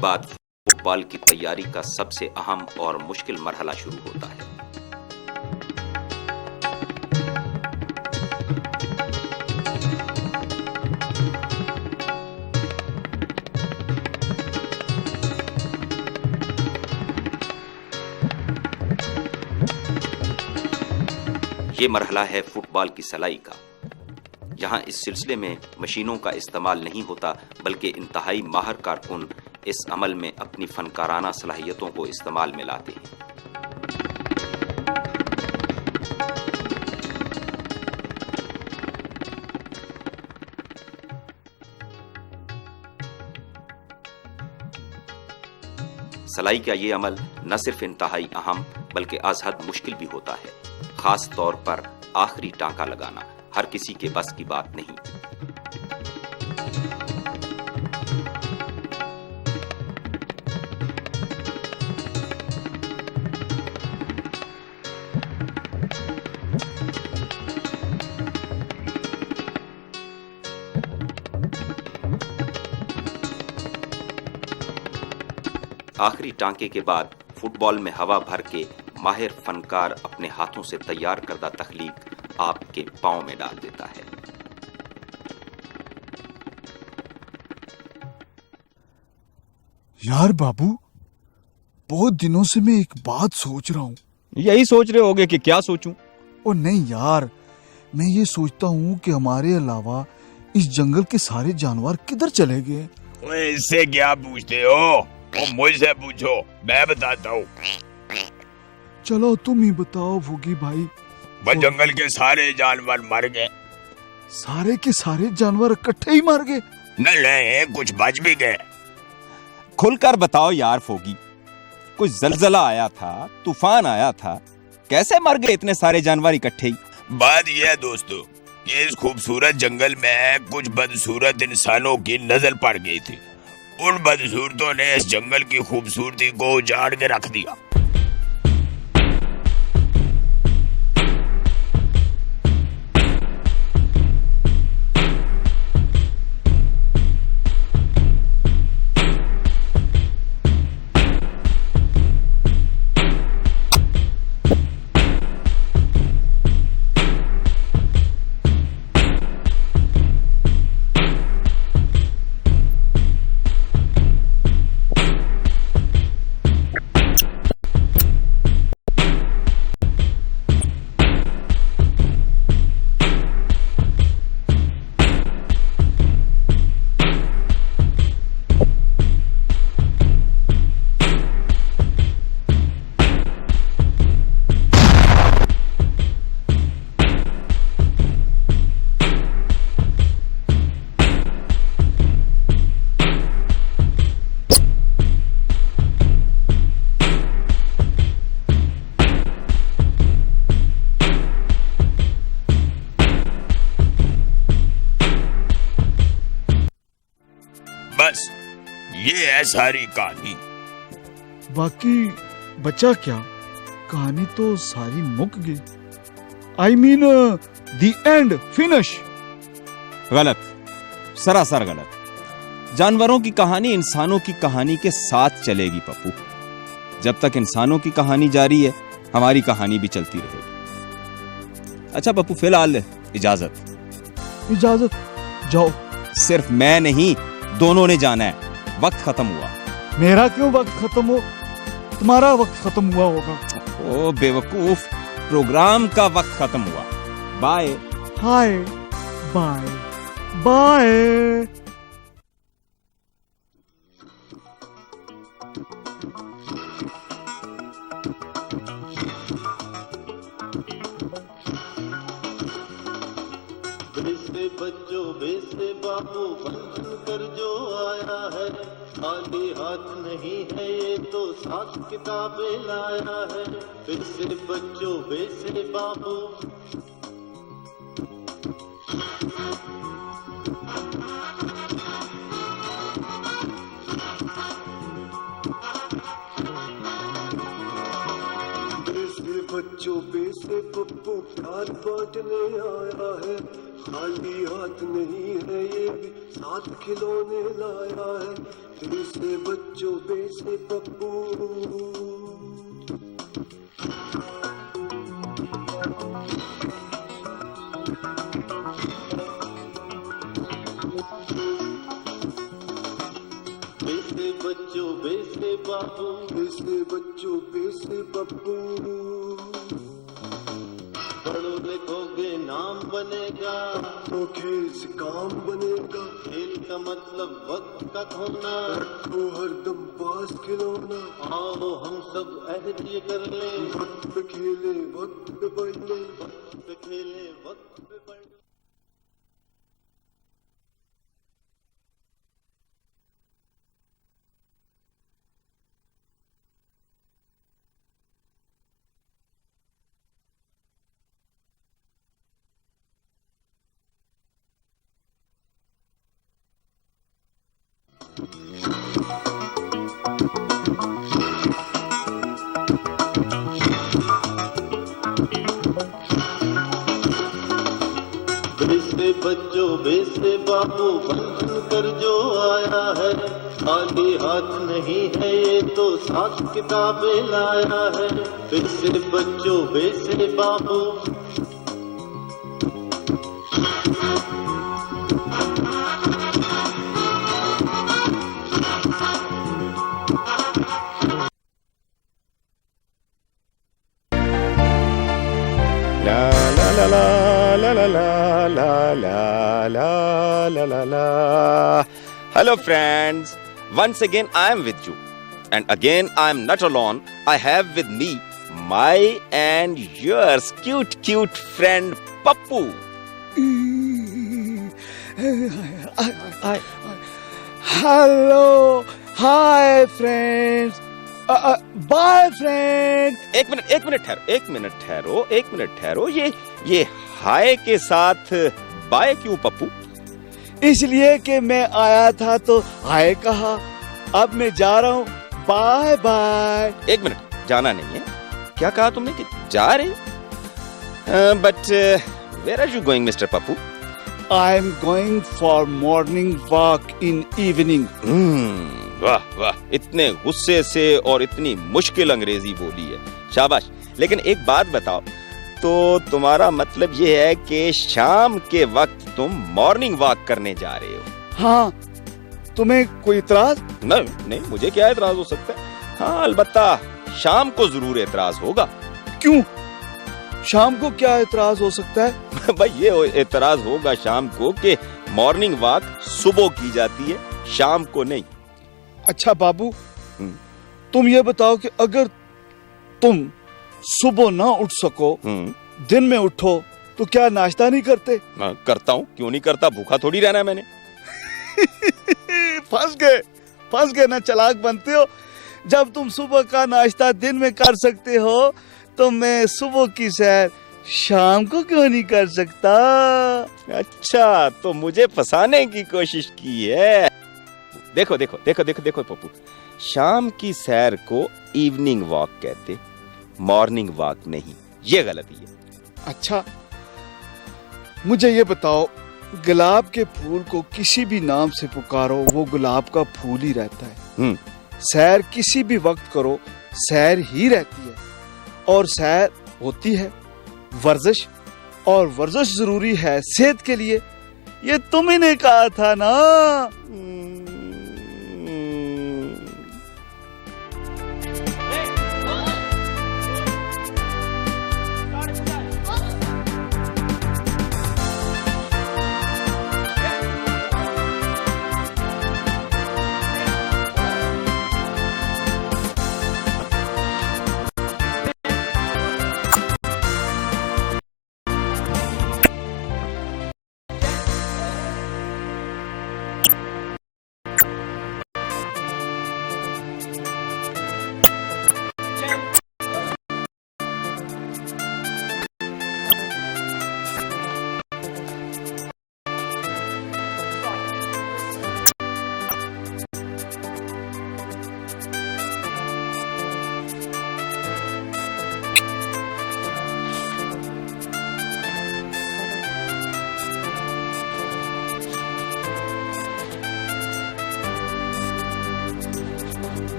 बाद फुटबॉल की तैयारी का सबसे अहम और मुश्किल मरहला शुरू होता है। ये मरहला है फुटबॉल की सलाई का। यहाँ इस सिलसिले में मशीनों का इस्तेमाल नहीं होता, बल्कि इंतहाई माहिर कारकुन इस अमल में अपनी फनकाराना सलाहियतों को इस्तेमाल में लाते हैं। सलाई का ये अमल न सिर्फ इंतहाई अहम बल्कि अज़हद मुश्किल भी होता है। खास तौर पर आखिरी टांका लगाना हर किसी के बस की बात नहीं। आखिरी टांके के बाद फुटबॉल में हवा भर के माहिर फनकार अपने हाथों से तैयार करदा तख्लीक आपके पांव में डाल देता है। यार बाबू, बहुत दिनों से मैं एक बात सोच रहा हूँ। यही सोच रहे होगे कि क्या सोचूं? ओ नहीं यार, मैं ये सोचता हूँ कि हमारे अलावा इस जंगल के सारे जानवर किधर चले गए। इससे क्या पूछते हो? मुझसे पूछो, मैं बताता हूँ। चलो तुम ही बताओ भूगी भाई। वो जंगल के सारे जानवर मर गए। सारे के सारे जानवर इकट्ठे ही मर गए? नहीं, कुछ बच भी गए। खुलकर बताओ यार फोगी, कोई जलजला आया था, तूफान आया था, कैसे मर गए इतने सारे जानवर इकट्ठे ही? बात यह है दोस्तों कि इस खूबसूरत जंगल में कुछ बदसूरत इंसानों की नजर पड़ गई थी। उन बदसूरतों ने इस जंगल की खूबसूरती को उजाड़ के रख दिया। बस ये है सारी कहानी। बाकी बचा क्या? कहानी तो सारी मुक गई। I mean, the end, finish। गलत, सरासर गलत। जानवरों की कहानी इंसानों की कहानी के साथ चलेगी पप्पू। जब तक इंसानों की कहानी जारी है, हमारी कहानी भी चलती रहेगी। अच्छा पप्पू, फिलहाल इजाजत। इजाजत? जाओ। सिर्फ मैं नहीं, दोनों ने जाना है। वक्त खत्म हुआ। मेरा क्यों वक्त खत्म हो? तुम्हारा वक्त खत्म हुआ होगा। ओ बेवकूफ, प्रोग्राम का वक्त खत्म हुआ। बाय। Hi bye bye. बेसे बच्चों बेसे बाबू बंधन कर जो आया है, खाली हाथ नहीं है ये तो साथ किताबें लाया है। बेसे बच्चों बेसे बाबू बच्चों बेसे पप्पू प्यार बांटने आया है, खाली हाथ नहीं है ये भी साथ खिलौने लाया है। से बच्चों बे से पप्पू बेसे बच्चों बेसे बाबू बेसे बच्चों बेसे पप्पू पढ़ो लिखोगे नाम बनेगा तो खेल से काम बनेगा खेल का मतलब वक्त का खोना रखो हरदम पास खिलौना आओ हम सब अहद ये कर ले वक्त पे खेले वक्त पे पढ़ ले वक्त पे खेले वक्त पे पढ़ ले बेसे बच्चों बेसे बाबू बंधन कर जो आया है खाली हाथ नहीं है ये तो साथ किताबें लाया है बेसे बच्चों बेसे बाबू La la la la la la la la la la la. Hello friends, once again I am with you, and again I am not alone. I have with me my and yours cute friend Pappu. Hello hi friends bye friend. एक minute ठहरो। ये हाय के साथ bye क्यों पप्पू? इसलिए कि मैं आया था तो हाय कहा, अब मैं जा रहा हूँ, बाय बाय। एक मिनट, जाना नहीं है। क्या कहा तुमने कि जा रहे? But where are you going mister Pappu? I am going for morning walk in evening. वाह वाह, इतने गुस्से से और इतनी मुश्किल अंग्रेजी बोली है, शाबाश। लेकिन एक बात बताओ, तो तुम्हारा मतलब ये है कि शाम के वक्त तुम मॉर्निंग वॉक करने जा रहे हो? हाँ, तुम्हें कोई इतराज? नहीं, मुझे क्या एतराज हो सकता है? हाँ, अलबत्ता शाम को जरूर एतराज होगा। क्यों? शाम को क्या एतराज हो सकता है? भाई ये एतराज होगा शाम को कि मॉर्निंग वॉक सुबह की जाती है, शाम को नहीं। अच्छा बाबू, तुम ये बताओ कि अगर तुम सुबह ना उठ सको, दिन में उठो, तो क्या नाश्ता नहीं करते? करता हूँ, क्यों नहीं करता? भूखा थोड़ी रहना है मैंने। फंस गए ना, चालाक बनते हो। जब तुम सुबह का नाश्ता दिन में कर सकते हो, तो मैं सुबह की सैर शाम को क्यों नहीं कर सकता? अच्छा, तो मुझे फंसाने की कोशिश की है। देखो पप्पू, शाम की सैर को इवनिंग वॉक कहते, मॉर्निंग वॉक नहीं। ये गलती है। अच्छा, मुझे ये बताओ, गुलाब के फूल को किसी भी नाम से पुकारो, वो गुलाब का फूल ही रहता है। सैर किसी भी वक्त करो, सैर ही रहती है। और सैर होती है वर्जिश, और वर्जिश जरूरी है सेहत के लिए। ये तुम ही ने कहा था ना।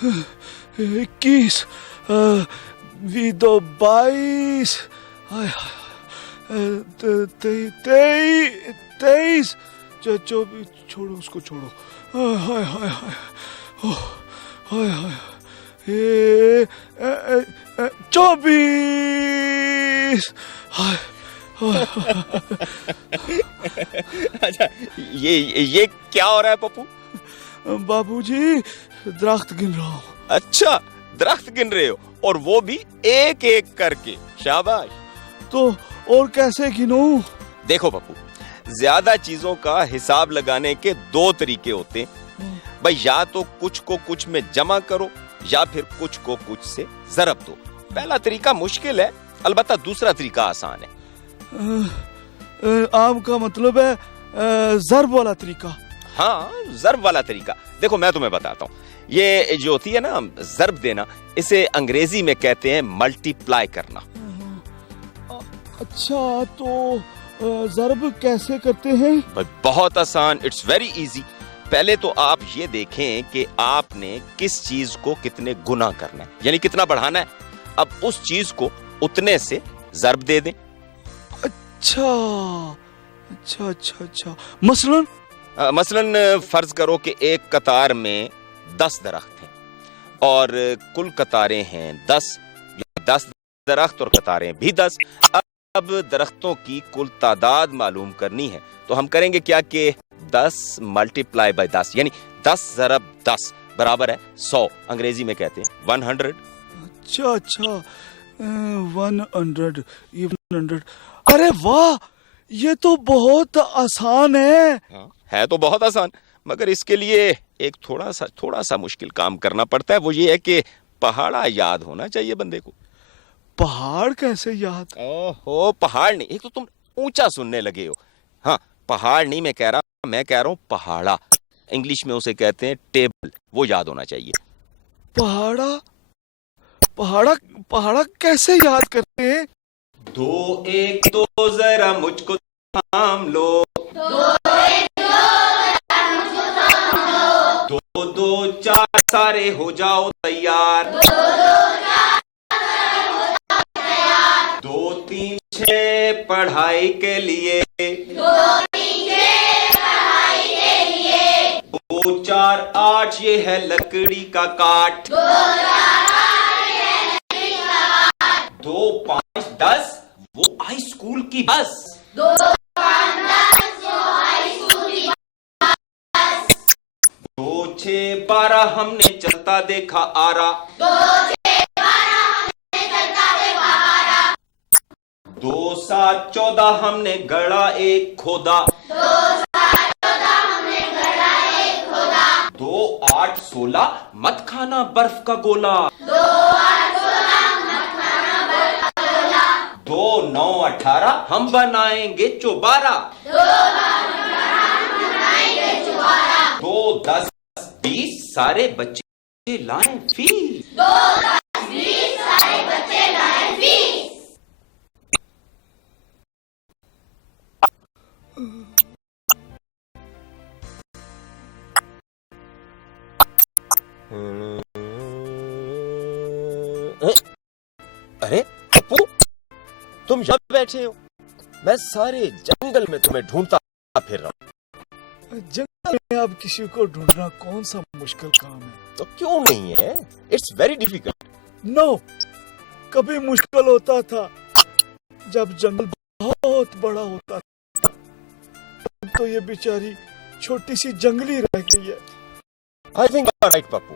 21, भी दो 22, 23, 24, छोड़ो उसको छोड़ो, हाय हाय हाय, हाय हाय, 24, हाय। अच्छा, ये क्या हो रहा है पप्पू? बाबूजी, दरख्त गिन रहा हूँ। अच्छा, दरख्त गिन रहे हो, और वो भी एक एक करके। शाबाश। तो और कैसे गिनूं? देखो पप्पू, ज्यादा चीजों का हिसाब लगाने के दो तरीके होते हैं भाई। या तो कुछ को कुछ में जमा करो, या फिर कुछ को कुछ से जरब दो। पहला तरीका मुश्किल है, अलबत्ता दूसरा तरीका आसान है। आपका मतलब है ज़र्ब वाला तरीका? हाँ, ज़र्ब वाला तरीका। देखो मैं तुम्हें बताता हूँ, ये जो होती है ना ज़र्ब देना, इसे अंग्रेजी में कहते हैं मल्टीप्लाई करना। अच्छा, तो ज़र्ब कैसे करते हैं? बहुत आसान, इट्स वेरी इजी। पहले तो आप ये देखें कि आपने किस चीज को कितने गुना करना है, यानी कितना बढ़ाना है। अब उस चीज को उतने से ज़र्ब दे दें। अच्छा अच्छा अच्छा अच्छा, मसलन मसलन फर्ज करो कि एक कतार में 10 दरख्त हैं और कुल कतारें हैं 10 दरख्त और कतारें भी 10। अब दरख्तों की कुल तादाद मालूम करनी है, तो हम करेंगे क्या कि 10 मल्टीप्लाई बाय 10, यानी 10 ज़रब 10 बराबर है 100। अंग्रेजी में कहते हैं 100। अच्छा अच्छा, 100, ये 100। अरे वाह, ये तो बहुत आसान है। है तो बहुत आसान, मगर इसके लिए एक थोड़ा सा मुश्किल काम करना पड़ता है। वो ये है कि पहाड़ा याद होना चाहिए बंदे को। पहाड़ कैसे याद? ओहो, पहाड़ नहीं, एक तो तुम ऊंचा सुनने लगे हो। हाँ, पहाड़ नहीं मैं कह रहा हूं पहाड़ा। इंग्लिश में उसे कहते हैं टेबल, वो याद होना चाहिए। पहाड़ा पहाड़ा पहाड़ा कैसे याद करते हैं? 2 1 2 जरा मुझको थाम लो, 2 2 4 सारे हो जाओ तैयार, 2 3 6 पढ़ाई के लिए, 2 4 8 ये है लकड़ी का काट, 2 5 10 वो हाई स्कूल की बस, 2 6 12 हमने चलता देखा आरा, 2 7 14 हमने गड़ा एक खोदा, 2 8 16 मत खाना बर्फ का गोला, 2 9 18 हम बनाएंगे चौबारा, 2 10 20 सारे बच्चे लाएं फीस, 2 10 20 सारे बच्चे लाएं फीस। अरे पप्पू, तुम यहाँ बैठे हो, मैं सारे जंगल में तुम्हें ढूंढता फिर रहा हूँ। जंगल में अब किसी को ढूंढना कौन सा मुश्किल काम है? तो क्यों नहीं है? It's very difficult. नो, कभी मुश्किल होता था जब जंगल बहुत बड़ा होता था। अब तो ये बेचारी छोटी सी जंगली रह गई है। I think you are right Pappu,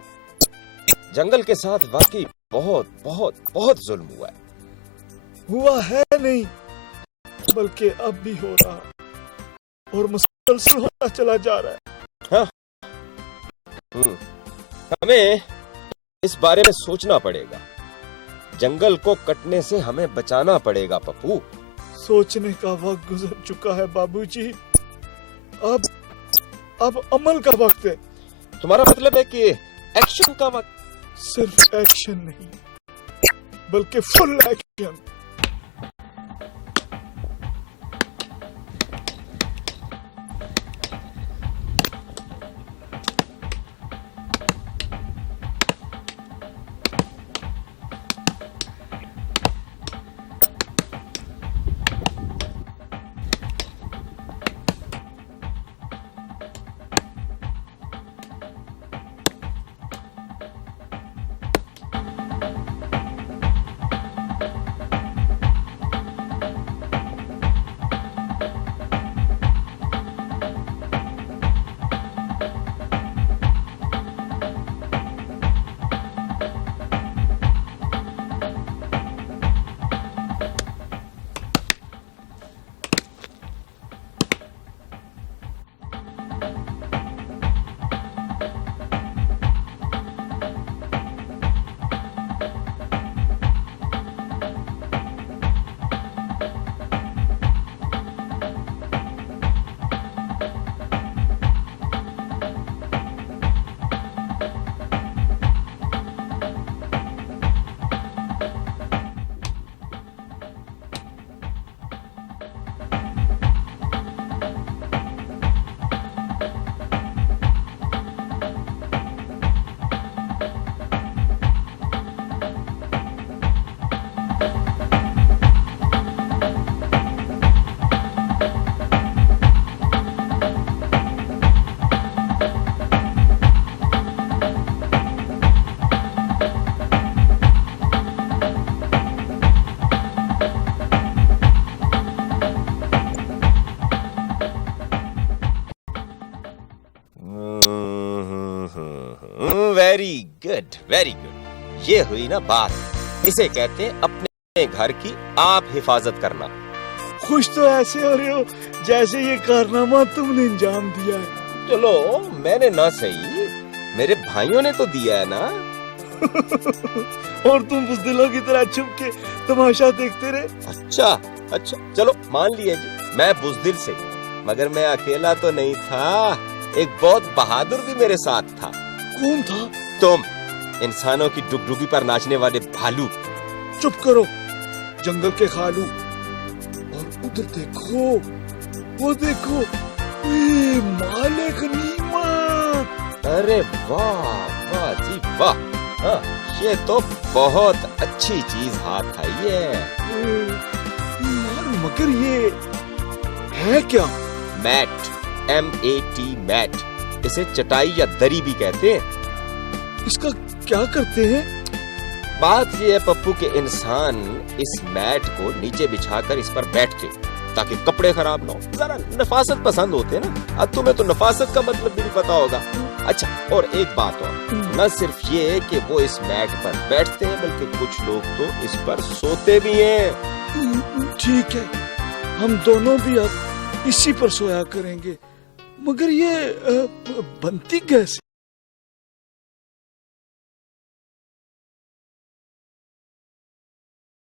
जंगल के साथ वाकई बहुत बहुत बहुत जुल्म हुआ है। हुआ है नहीं, बल्कि अब भी हो रहा और मुसलसल होता चला जा रहा है। हाँ, हमें इस बारे में सोचना पड़ेगा। जंगल को कटने से हमें बचाना पड़ेगा पप्पू। सोचने का वक्त गुजर चुका है बाबूजी, अब अमल का वक्त है। तुम्हारा मतलब है कि एक्शन का वक्त? सिर्फ एक्शन नहीं, बल्कि full action. Very good, very good. ये हुई ना बात। इसे कहते हैं अपने घर की आप हिफाजत करना। खुश तो ऐसे हो रहे हो जैसे ये कारनामा तुमने अंजाम दिया है। चलो, मैंने ना सही, मेरे भाइयों ने तो दिया है ना। और तुम बुज़दिलों की तरह छुप के तमाशा देखते रहे। अच्छा अच्छा, चलो मान लिया जी, मैं बुज़दिल से, मगर मैं अकेला तो नहीं था। एक बहुत बहादुर भी मेरे साथ था। कौन था? तुम, इंसानों की डुगडुगी पर नाचने वाले भालू। चुप करो, जंगल के खालू। और उधर देखो, वो देखो, ये मालिक नीमत। अरे वाह वाह जी वाह, हाँ, ये तो बहुत अच्छी चीज हाथ आई है। यार मगर ये है क्या? Mat, MAT, mat. इसे चटाई या दरी भी कहते हैं। इसका क्या करते हैं? बात ये है पप्पू के इंसान इस मैट को नीचे बिछाकर इस पर बैठते ताकि कपड़े खराब ना हो। जरा नफासत पसंद होते हैं ना। अब तुम्हें तो नफासत का मतलब भी नहीं पता होगा। अच्छा, और एक बात और, न सिर्फ ये कि वो इस मैट पर बैठते हैं, बल्कि कुछ लोग तो इस पर सोते भी हैं। ठीक है, हम दोनों भी अब इसी पर सोया करेंगे। मगर ये बनती कैसे?